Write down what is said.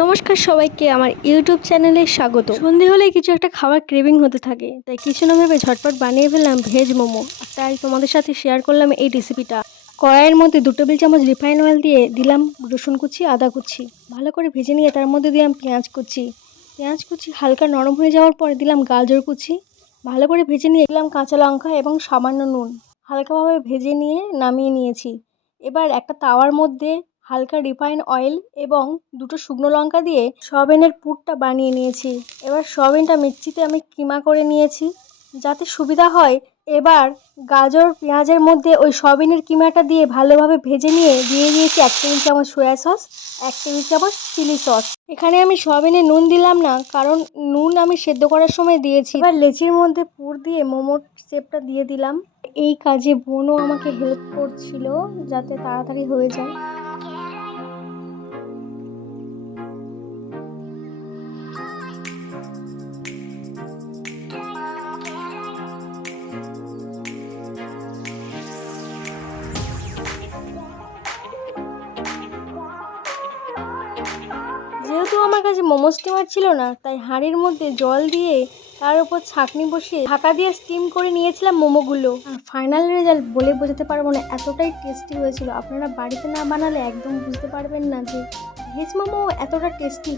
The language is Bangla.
নমস্কার সবাইকে আমার ইউটিউব চ্যানেলে স্বাগত। সন্ধে হলে কিছু একটা খাবার ক্রেভিং হতে থাকে, তাই কিছু না ভেবে ঝটপট বানিয়ে ফেললাম ভেজ মোমো। তাই তোমাদের সাথে শেয়ার করলাম এই রেসিপিটা। কড়াইয়ের মধ্যে 2 টেবিল চামচ রিফাইন অয়েল দিয়ে দিলাম রসুন কুচি, আদা কুচি, ভালো করে ভেজে নিয়ে তার মধ্যে দিলাম পেঁয়াজ কুচি হালকা নরম হয়ে যাওয়ার পরে দিলাম গাজর কুচি, ভালো করে ভেজে নিয়ে দিলাম কাঁচা লঙ্কা এবং সামান্য নুন, হালকাভাবে ভেজে নিয়ে নামিয়ে নিয়েছি। এবার একটা তাওয়ার মধ্যে হালকা রিফাইন অয়েল এবং 2টো শুকনো লঙ্কা দিয়ে সয়াবিনের পুরটা বানিয়ে নিয়েছি। এবার সয়াবিনটা মিক্সিতে আমি কিমা করে নিয়েছি যাতে সুবিধা হয়। এবার গাজর পেঁয়াজের মধ্যে ওই সয়াবিনের কিমাটা দিয়ে ভালোভাবে ভেজে নিয়ে দিয়ে দিয়েছি 1 টেবিল চামচ সয়া সস, 1 টেবিল চামচ চিলি সস। এখানে আমি সয়াবিনে নুন দিলাম না, কারণ নুন আমি সেদ্ধ করার সময় দিয়েছি। এবার লেচির মধ্যে পুর দিয়ে মোমোর শেপটা দিয়ে দিলাম। এই কাজে বোনও আমাকে হেল্প করছিল যাতে তাড়াতাড়ি হয়ে যায়। যেহেতু আমার কাছে মোমো স্টিমার ছিল না, তাই হাঁড়ির মধ্যে জল দিয়ে তার উপর ছাঁকনি বসিয়ে ঢাকা দিয়ে স্টিম করে নিয়েছিলাম মোমোগুলো। আর ফাইনাল রেজাল্ট বলে বোঝাতে পারবো না, এতটাই টেস্টি হয়েছিল। আপনারা বাড়িতে না বানালে একদম বুঝতে পারবেন না যে ভেজ মোমো এতটা টেস্টি